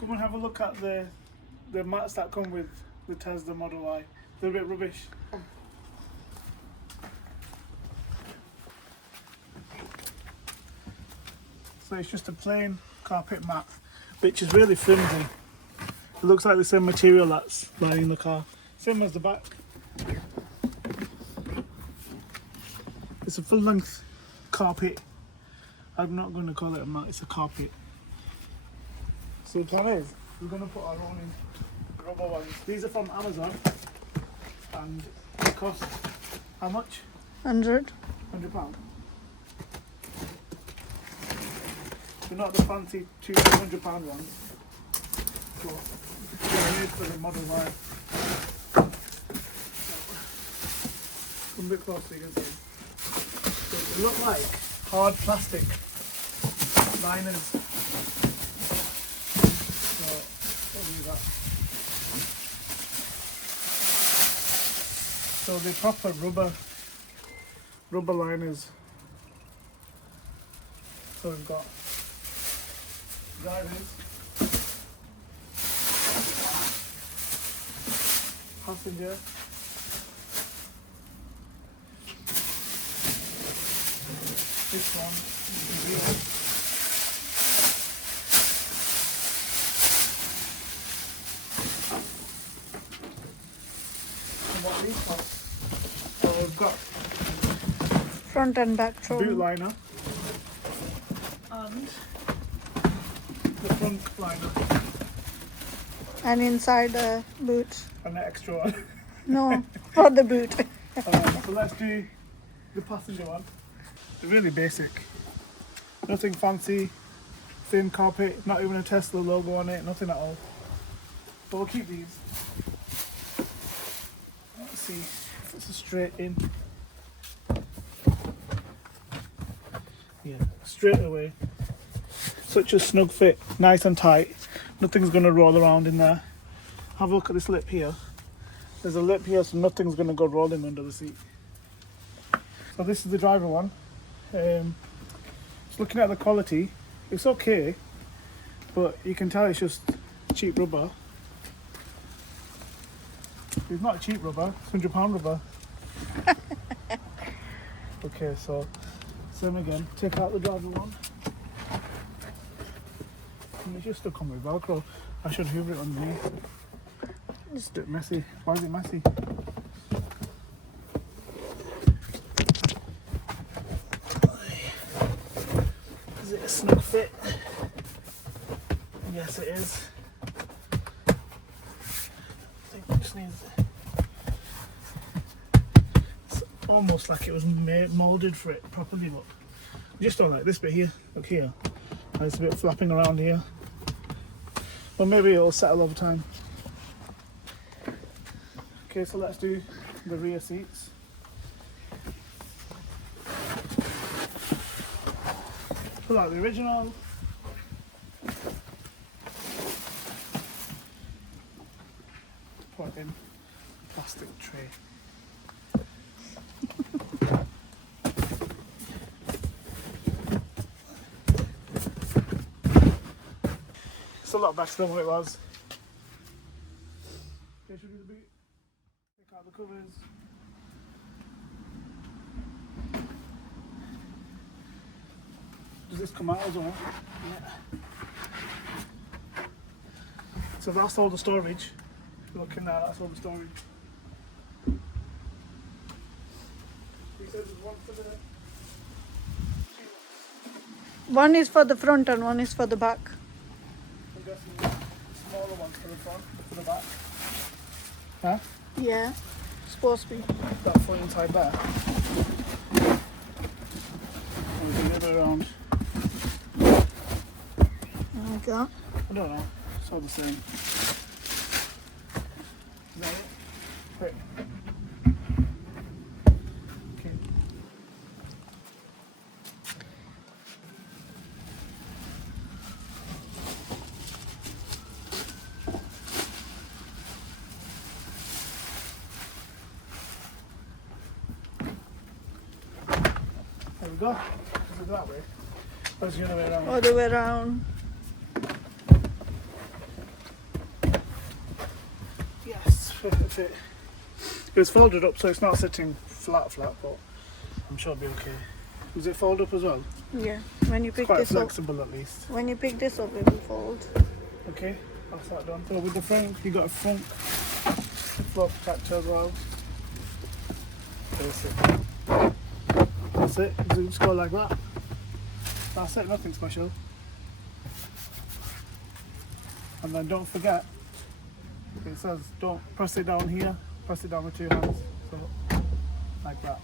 Come and have a look at the mats that come with the Tesla Model Y. They're a bit rubbish. So it's just a plain carpet mat, which is really flimsy. It looks like the same material that's lying in the car. Same as the back. It's a full length carpet. I'm not going to call it a mat, it's a carpet. So the plan is, we're going to put our own in rubber ones. These are from Amazon and they cost how much? £100. £100. They're not the fancy £200 ones, but they're made for the Model Y. Come a bit closer, you can see. So they look like hard plastic liners. So, what do you got? So they're proper rubber liners. So we've got drivers, passenger, this one is the wheel, and what these cost. So we've got Front and back trim. boot liner and the front liner And inside the boot. and the extra one. No, for the boot. So let's do the passenger one. They're really basic, nothing fancy, thin carpet, not even a Tesla logo on it, nothing at all. But we'll keep these. Let's see if it's a straight in. Yeah, straight away. Such a snug fit, nice and tight. Nothing's going to roll around in there. Have a look at this lip here. There's a lip here, so nothing's going to go rolling under the seat. So this is the driver one. Just looking at the quality, it's okay, but you can tell it's just cheap rubber. It's not cheap rubber, it's £100 rubber. Okay, so same again. Take out the driver one. And it's just to come with Velcro. I should hoover it underneath. It's a bit messy. Why is it messy? Is it a snug fit? Yes, it is. I think it just needs. It's almost like it was moulded for it properly. Look, just don't like this bit here. Look here. And it's a bit flapping around here. Well, maybe it'll settle over time. Okay, so let's do the rear seats. Pull out the original. Put in plastic tray. It's a lot better than what it was. Okay, should we do the boot? Take out the covers. Does this come out as well? Yeah. So that's all the storage. Looking now, that's all the storage. You said there's one for the... One is for the front and one is for the back. I'm guessing the smaller one's for the front, for the back. Huh? Yeah, supposed to be. That foot inside there. And we can get it around. Like that. I don't know. It's all the same. Is that it? Wait. Okay. There we go. Is it that way? Or is it the other way around? Other way around. That's it. It was folded up, so it's not sitting flat, but I'm sure it'll be okay. Was it fold up as well? Yeah. When you It's pick quite this up, flexible at least. when you pick this up, it will fold. Okay, that's that done. So with the front, you got a front flop protector as well. That's it. That's it. You just go like that. That's it. Nothing special. And then don't forget, it says don't press it down here. Press it down with 2 hands. So like that.